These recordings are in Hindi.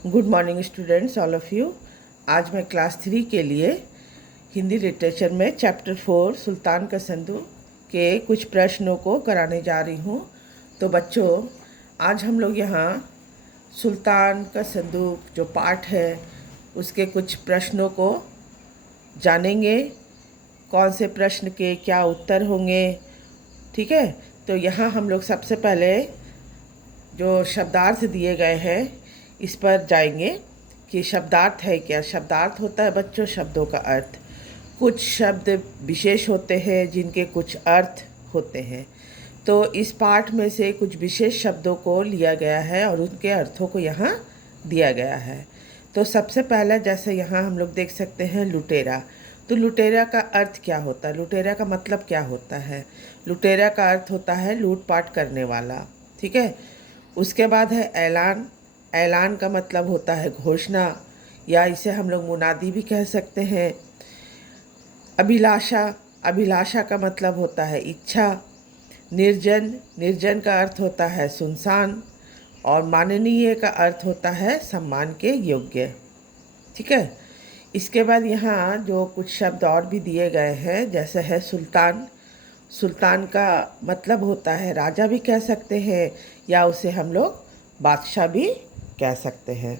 Good morning students, all of you. आज मैं क्लास 3 के लिए हिंदी लिटरेचर में चैप्टर 4 सुल्तान का संदूक के कुछ प्रश्नों को कराने जा रही हूँ। तो बच्चों, आज हम लोग यहाँ सुल्तान का संदूक जो पाठ है उसके कुछ प्रश्नों को जानेंगे। कौन से प्रश्न के क्या उत्तर होंगे, ठीक है। तो यहाँ हम लोग सबसे पहले जो शब्दार्थ दिए गए हैं इस पर जाएंगे कि शब्दार्थ है क्या। शब्दार्थ होता है बच्चों शब्दों का अर्थ। कुछ शब्द विशेष होते हैं जिनके कुछ अर्थ होते हैं। तो इस पाठ में से कुछ विशेष शब्दों को लिया गया है और उनके अर्थों को यहाँ दिया गया है। तो सबसे पहला, जैसे यहाँ हम लोग देख सकते हैं लुटेरा। तो लुटेरा का अर्थ क्या होता है, लुटेरा का मतलब क्या होता है। लुटेरा का अर्थ होता है लूटपाट करने वाला, ठीक है। उसके बाद है ऐलान। ऐलान का मतलब होता है घोषणा, या इसे हम लोग मुनादी भी कह सकते हैं। अभिलाषा। अभिलाषा का मतलब होता है इच्छा। निर्जन। निर्जन का अर्थ होता है सुनसान। और माननीय का अर्थ होता है सम्मान के योग्य, ठीक है। इसके बाद यहाँ जो कुछ शब्द और भी दिए गए हैं, जैसे है सुल्तान। सुल्तान का मतलब होता है राजा भी कह सकते हैं, या उसे हम लोग बादशाह भी कह सकते हैं।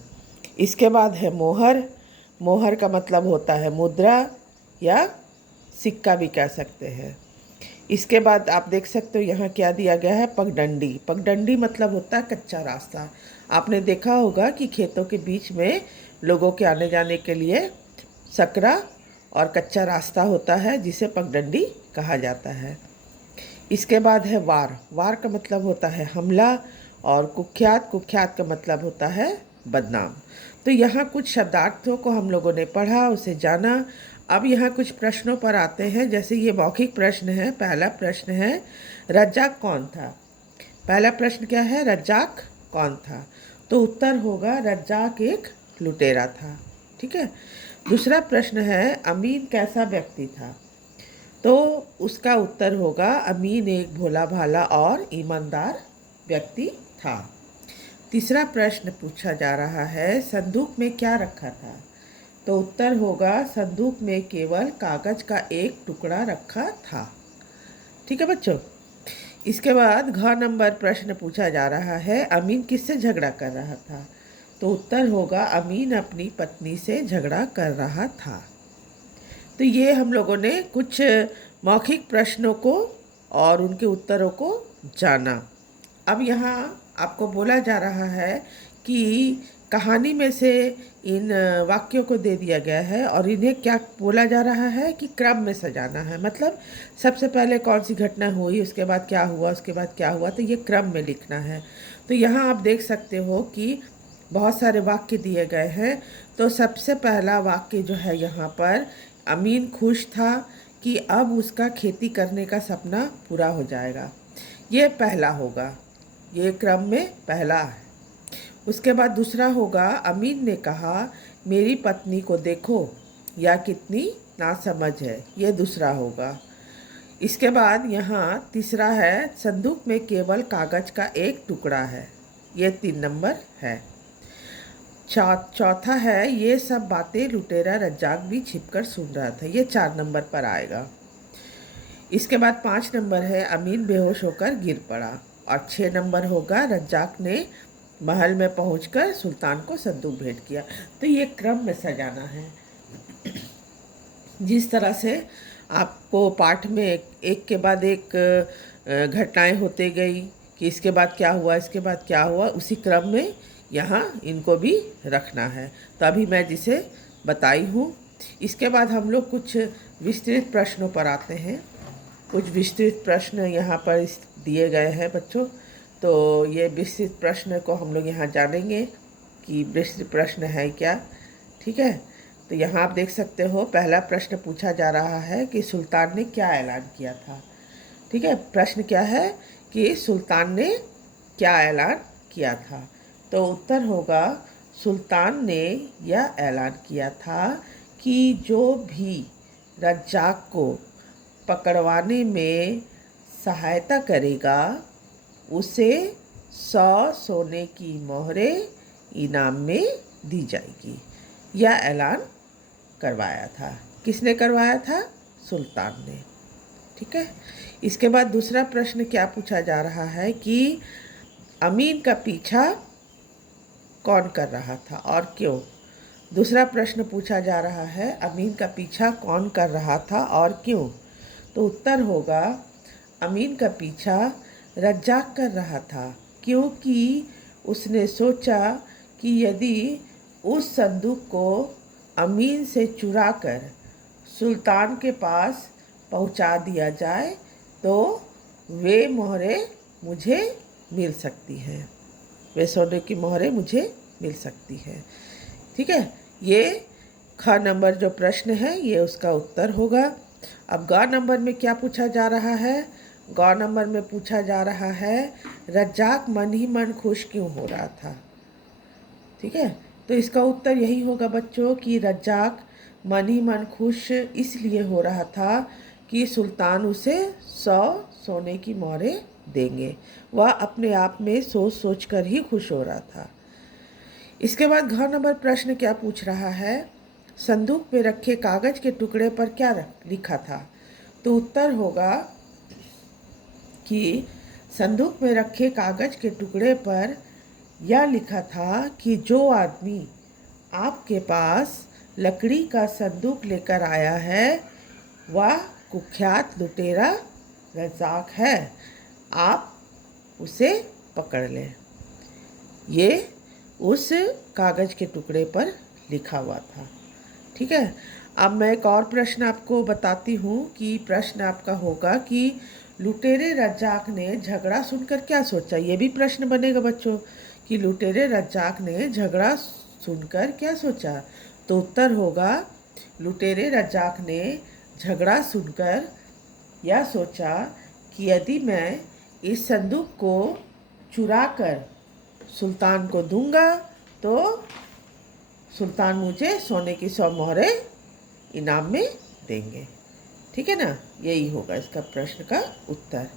इसके बाद है मोहर। मोहर का मतलब होता है मुद्रा या सिक्का भी कह सकते हैं। इसके बाद आप देख सकते हो यहाँ क्या दिया गया है, पगडंडी। पगडंडी मतलब होता है कच्चा रास्ता। आपने देखा होगा कि खेतों के बीच में लोगों के आने जाने के लिए सकरा और कच्चा रास्ता होता है जिसे पगडंडी कहा जाता है। इसके बाद है वार। वार का मतलब होता है हमला। और कुख्यात। कुख्यात का मतलब होता है बदनाम। तो यहाँ कुछ शब्दार्थों को हम लोगों ने पढ़ा, उसे जाना। अब यहाँ कुछ प्रश्नों पर आते हैं। जैसे ये मौखिक प्रश्न है। पहला प्रश्न है रज्जाक कौन था। पहला प्रश्न क्या है, रज्जाक कौन था। तो उत्तर होगा रज्जाक एक लुटेरा था, ठीक है। दूसरा प्रश्न है अमीन कैसा व्यक्ति था। तो उसका उत्तर होगा अमीन एक भोला भाला और ईमानदार व्यक्ति था। तीसरा प्रश्न पूछा जा रहा है संदूक में क्या रखा था। तो उत्तर होगा संदूक में केवल कागज का एक टुकड़ा रखा था, ठीक है बच्चों। इसके बाद घ नंबर प्रश्न पूछा जा रहा है अमीन किससे झगड़ा कर रहा था। तो उत्तर होगा अमीन अपनी पत्नी से झगड़ा कर रहा था। तो ये हम लोगों ने कुछ मौखिक प्रश्नों को और उनके उत्तरों को जाना। अब यहाँ आपको बोला जा रहा है कि कहानी में से इन वाक्यों को दे दिया गया है और इन्हें क्या बोला जा रहा है कि क्रम में सजाना है। मतलब सबसे पहले कौन सी घटना हुई, उसके बाद क्या हुआ, उसके बाद क्या हुआ, तो ये क्रम में लिखना है। तो यहाँ आप देख सकते हो कि बहुत सारे वाक्य दिए गए हैं। तो सबसे पहला वाक्य जो है यहाँ पर, अमीन खुश था कि अब उसका खेती करने का सपना पूरा हो जाएगा। ये पहला होगा, ये क्रम में पहला है। उसके बाद दूसरा होगा अमीन ने कहा मेरी पत्नी को देखो, या कितनी नासमझ है, ये दूसरा होगा। इसके बाद यहाँ तीसरा है संदूक में केवल कागज का एक टुकड़ा है, ये 3 नंबर है। चौथा है ये सब बातें लुटेरा रज्जाक भी छिपकर सुन रहा था, ये 4 नंबर पर आएगा। इसके बाद 5 नंबर है अमीन बेहोश होकर गिर पड़ा। और 6 नंबर होगा रज्जाक ने महल में पहुंचकर सुल्तान को संदूक भेंट किया। तो ये क्रम में सजाना है। जिस तरह से आपको पाठ में एक के बाद एक घटनाएं होते गई कि इसके बाद क्या हुआ, इसके बाद क्या हुआ, उसी क्रम में यहाँ इनको भी रखना है। तो अभी मैं जिसे बताई हूँ। इसके बाद हम लोग कुछ विस्तृत प्रश्नों पर आते हैं। कुछ विस्तृत प्रश्न यहाँ पर दिए गए हैं बच्चों। तो ये विस्तृत प्रश्न को हम लोग यहाँ जानेंगे कि विस्तृत प्रश्न है क्या, ठीक है। तो यहाँ आप देख सकते हो पहला प्रश्न पूछा जा रहा है कि सुल्तान ने क्या ऐलान किया था, ठीक है। प्रश्न क्या है कि सुल्तान ने क्या ऐलान किया था। तो उत्तर होगा सुल्तान ने यह ऐलान किया था कि जो भी रज्जाक को पकड़वाने में सहायता करेगा उसे 100 सोने की मोहरें इनाम में दी जाएगी। यह ऐलान करवाया था। किसने करवाया था? सुल्तान ने। ठीक है। इसके बाद दूसरा प्रश्न क्या पूछा जा रहा है कि अमीन का पीछा कौन कर रहा था और क्यों? दूसरा प्रश्न पूछा जा रहा है, अमीन का पीछा कौन कर रहा था और क्यों? तो उत्तर होगा, अमीन का पीछा रज्जाक कर रहा था, क्योंकि उसने सोचा कि यदि उस संदूक को अमीन से चुराकर सुल्तान के पास पहुंचा दिया जाए तो वे मोहरें मुझे मिल सकती हैं, वे सोने की मोहरें मुझे मिल सकती हैं। ठीक है। ये ख नंबर जो प्रश्न है ये उसका उत्तर होगा। अब ग नंबर में क्या पूछा जा रहा है? ग नंबर में पूछा जा रहा है, रज्जाक मन ही मन खुश क्यों हो रहा था? ठीक है। तो इसका उत्तर यही होगा बच्चों कि रज्जाक मन ही मन खुश इसलिए हो रहा था कि सुल्तान उसे 100 सोने की मोहरें देंगे। वह अपने आप में सोच सोच कर ही खुश हो रहा था। इसके बाद घ नंबर प्रश्न क्या पूछ रहा है, संदूक में रखे कागज के टुकड़े पर क्या लिखा था? तो उत्तर होगा कि संदूक में रखे कागज के टुकड़े पर यह लिखा था कि जो आदमी आपके पास लकड़ी का संदूक लेकर आया है वह कुख्यात लुटेरा रज्जाक है, आप उसे पकड़ लें। ये उस कागज के टुकड़े पर लिखा हुआ था। ठीक है। अब मैं एक और प्रश्न आपको बताती हूँ कि प्रश्न आपका होगा कि लुटेरे रज्जाक ने झगड़ा सुनकर क्या सोचा। ये भी प्रश्न बनेगा बच्चों कि लुटेरे रज्जाक ने झगड़ा सुनकर क्या सोचा। तो उत्तर होगा, लुटेरे रज्जाक ने झगड़ा सुनकर यह सोचा कि यदि मैं इस संदूक को चुरा कर सुल्तान को दूंगा तो सुल्तान मुझे सोने की 100 मोहरें इनाम में देंगे। ठीक है ना। यही होगा इसका प्रश्न का उत्तर।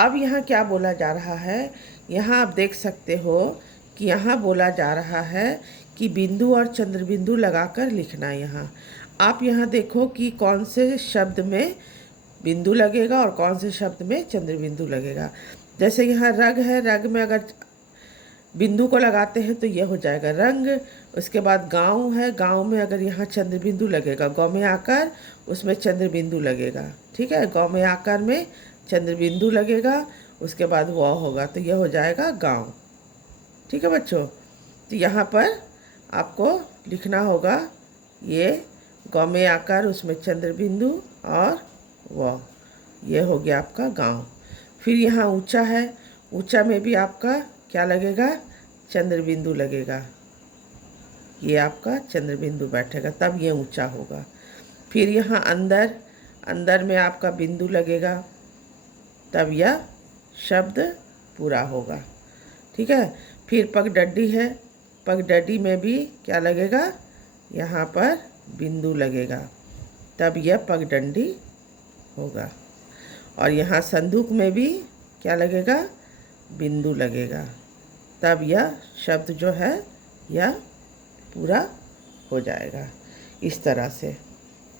अब यहाँ क्या बोला जा रहा है, यहाँ आप देख सकते हो कि यहाँ बोला जा रहा है कि बिंदु और चंद्र बिंदु लगाकर लिखना। यहाँ आप यहाँ देखो कि कौन से शब्द में बिंदु लगेगा और कौन से शब्द में चंद्र बिंदु लगेगा। जैसे यहाँ रग है, रग में अगर बिंदु को लगाते हैं तो यह हो जाएगा रंग। उसके बाद गांव है, गांव में अगर यहाँ चंद्र बिंदु लगेगा, गौ में आकार उसमें चंद्र बिंदु लगेगा। ठीक है। गौ में आकार में चंद्र बिंदु लगेगा, उसके बाद वह होगा तो यह हो जाएगा गांव। ठीक है बच्चों। तो यहाँ पर आपको लिखना होगा ये गौ में आकार उसमें चंद्र बिंदु और वह, ये हो गया आपका गांव। फिर यहाँ ऊंचा है, ऊंचा में भी आपका क्या लगेगा? चंद्र बिंदु लगेगा। ये आपका चंद्र बिंदु बैठेगा तब ये ऊंचा होगा। फिर यहाँ अंदर, अंदर में आपका बिंदु लगेगा तब यह शब्द पूरा होगा। ठीक है। फिर पगडंडी है, पगडंडी में भी क्या लगेगा? यहाँ पर बिंदु लगेगा तब यह पगडंडी होगा। और यहाँ संदूक में भी क्या लगेगा? बिंदु लगेगा तब यह शब्द जो है यह पूरा हो जाएगा इस तरह से।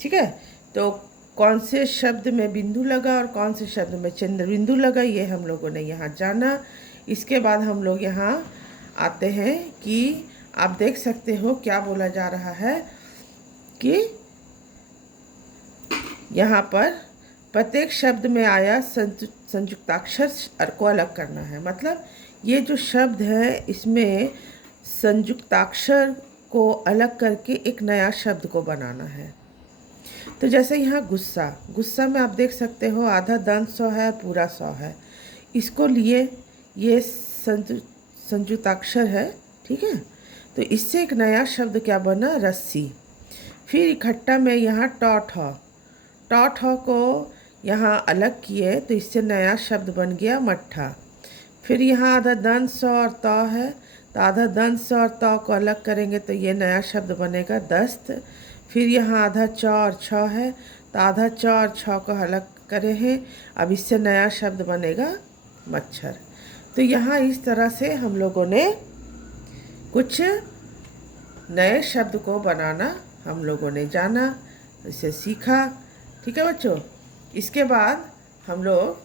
ठीक है। तो कौन से शब्द में बिंदु लगा और कौन से शब्द में चंद्र बिंदु लगा ये हम लोगों ने यहाँ जाना। इसके बाद हम लोग यहाँ आते हैं कि आप देख सकते हो क्या बोला जा रहा है कि यहाँ पर प्रत्येक शब्द में आया संयुक्ताक्षर को अलग करना है। मतलब ये जो शब्द है इसमें संयुक्ताक्षर को अलग करके एक नया शब्द को बनाना है। तो जैसे यहाँ गुस्सा, गुस्सा में आप देख सकते हो आधा दंत 100 है, पूरा 100 है। इसको लिए ये संयुक्ताक्षर है। ठीक है। तो इससे एक नया शब्द क्या बना? रस्सी। फिर इकट्ठा में यहाँ टॉट ह, टॉट ह को यहाँ अलग किए तो इससे नया शब्द बन गया मट्ठा। फिर यहाँ आधा दंत 100 और त है तो आधा दंत 100 और त को अलग करेंगे तो ये नया शब्द बनेगा दस्त। फिर यहाँ आधा च और छ है तो आधा च और छ को अलग करे हैं, अब इससे नया शब्द बनेगा मच्छर। तो यहाँ इस तरह से हम लोगों ने कुछ नए शब्द को बनाना हम लोगों ने जाना, इसे सीखा। ठीक है बच्चों, इसके बाद हम लोग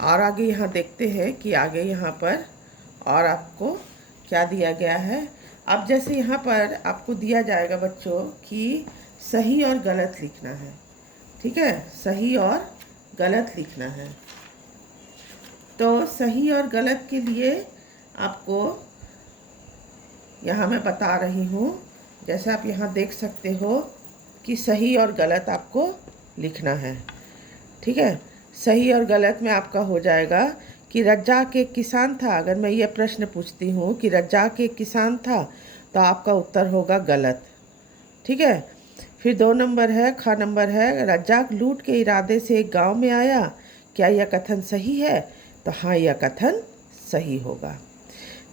और आगे यहाँ देखते हैं कि आगे यहाँ पर और आपको क्या दिया गया है। अब जैसे यहाँ पर आपको दिया जाएगा बच्चों कि सही और गलत लिखना है। ठीक है, सही और गलत लिखना है। तो सही और गलत के लिए आपको यहाँ मैं बता रही हूँ, जैसे आप यहाँ देख सकते हो कि सही और गलत आपको लिखना है। ठीक है, सही और गलत में आपका हो जाएगा कि रज्जाक एक किसान था। अगर मैं ये प्रश्न पूछती हूँ कि रज्जाक एक किसान था, तो आपका उत्तर होगा गलत। ठीक है, फिर 2 नंबर है, ख नंबर है, रज्जाक लूट के इरादे से एक गांव में आया, क्या यह कथन सही है? तो हाँ, यह कथन सही होगा।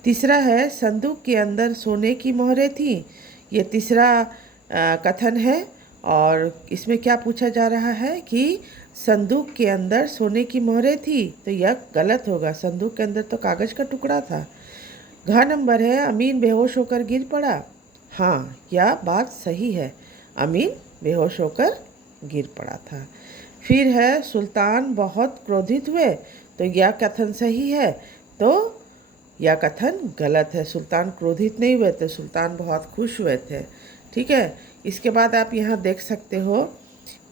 तीसरा है, संदूक के अंदर सोने की मोहरें थी। ये तीसरा कथन है और इसमें क्या पूछा जा रहा है कि संदूक के अंदर सोने की मोहरें थी, तो यह गलत होगा। संदूक के अंदर तो कागज़ का टुकड़ा था। घ नंबर है, अमीन बेहोश होकर गिर पड़ा। हाँ, यह बात सही है, अमीन बेहोश होकर गिर पड़ा था। फिर है, सुल्तान बहुत क्रोधित हुए, तो यह कथन सही है। तो यह कथन गलत है, सुल्तान क्रोधित नहीं हुए थे, सुल्तान बहुत खुश हुए थे। ठीक है, इसके बाद आप यहाँ देख सकते हो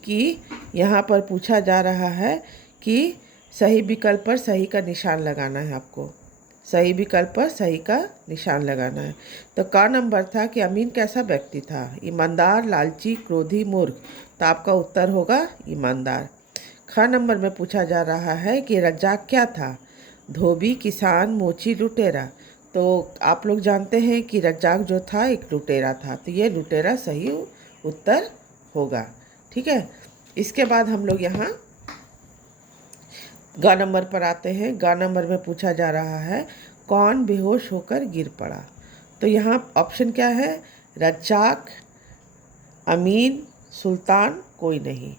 कि यहाँ पर पूछा जा रहा है कि सही विकल्प पर सही का निशान लगाना है आपको। सही विकल्प पर सही का निशान लगाना है। तो का नंबर था कि अमीन कैसा व्यक्ति था? ईमानदार, लालची, क्रोधी, मूर्ख। तो आपका उत्तर होगा ईमानदार। ख नंबर में पूछा जा रहा है कि रज्जाक क्या था? धोबी, किसान, मोची, लुटेरा। तो आप लोग जानते हैं कि रज्जाक जो था एक लुटेरा था, तो ये लुटेरा सही उत्तर होगा। ठीक है, इसके बाद हम लोग यहाँ ग नंबर पर आते हैं। ग नंबर में पूछा जा रहा है, कौन बेहोश होकर गिर पड़ा? तो यहाँ ऑप्शन क्या है? रज्जाक, अमीन, सुल्तान, कोई नहीं।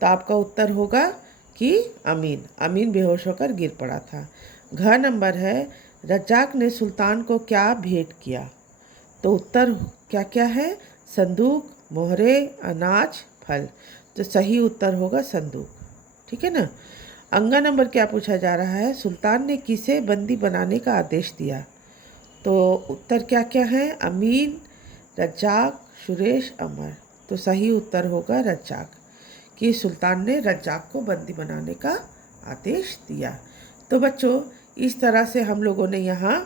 तो आपका उत्तर होगा कि अमीन। अमीन बेहोश होकर गिर पड़ा था। घ नंबर है, रज्जाक ने सुल्तान को क्या भेंट किया? तो उत्तर क्या क्या है? संदूक, मोहरे, अनाज, फल। तो सही उत्तर होगा संदूक। ठीक है ना। अंगा नंबर क्या पूछा जा रहा है? सुल्तान ने किसे बंदी बनाने का आदेश दिया? तो उत्तर क्या क्या है? अमीन, रज्जाक, सुरेश, अमर। तो सही उत्तर होगा रज्जाक, कि सुल्तान ने रज्जाक को बंदी बनाने का आदेश दिया। तो बच्चों, इस तरह से हम लोगों ने यहाँ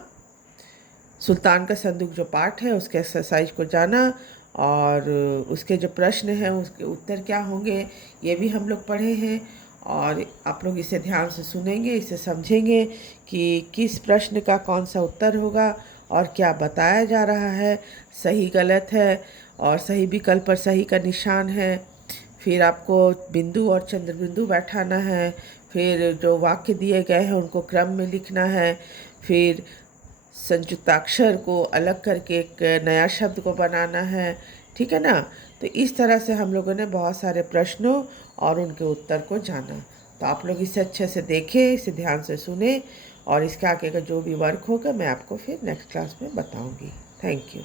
सुल्तान का संदूक जो पार्ट है उसके एक्सरसाइज को जाना, और उसके जो प्रश्न हैं उसके उत्तर क्या होंगे ये भी हम लोग पढ़े हैं। और आप लोग इसे ध्यान से सुनेंगे, इसे समझेंगे कि किस प्रश्न का कौन सा उत्तर होगा और क्या बताया जा रहा है, सही गलत है, और सही विकल्प पर सही का निशान है। फिर आपको बिंदु और चंद्र बिंदु बैठाना है। फिर जो वाक्य दिए गए हैं उनको क्रम में लिखना है। फिर संयुक्ताक्षर को अलग करके एक नया शब्द को बनाना है। ठीक है ना। तो इस तरह से हम लोगों ने बहुत सारे प्रश्नों और उनके उत्तर को जाना। तो आप लोग इसे अच्छे से देखें, इसे ध्यान से सुने, और इसके आगे का जो भी वर्क होगा मैं आपको फिर नेक्स्ट क्लास में बताऊंगी। Thank you.